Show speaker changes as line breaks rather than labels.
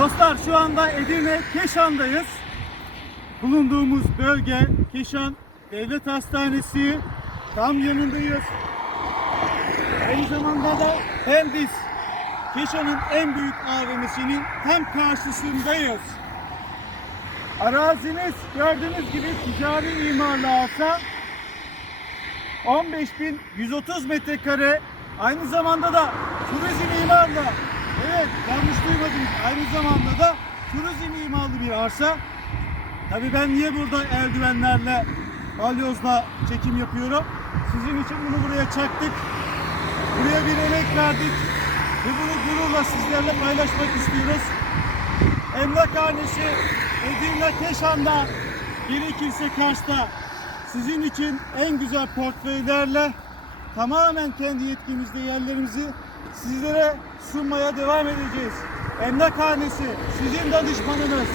Dostlar şu anda Edirne Keşan'dayız. Bulunduğumuz bölge Keşan Devlet Hastanesi. Tam yanındayız. Aynı zamanda da Hendis Keşan'ın en büyük AVM'sinin tam karşısındayız. Araziniz gördüğünüz gibi ticari imarlı alsa 15.130 metrekare aynı zamanda da turizm imarlı evet yanlış duymadınız. Aynı zamanda da turizm imarlı bir arsa. Tabii ben niye burada eldivenlerle balyozla çekim yapıyorum? Sizin için bunu buraya çaktık. Buraya bir emek verdik. Ve bunu gururla sizlerle paylaşmak istiyoruz. Emlakhanesi Edirne Keşan'da gerekirse Kars'ta sizin için en güzel portföylerle tamamen kendi yetkimizde yerlerimizi sizlere sunmaya devam edeceğiz. Emlakhanesi sizin danışmanınız.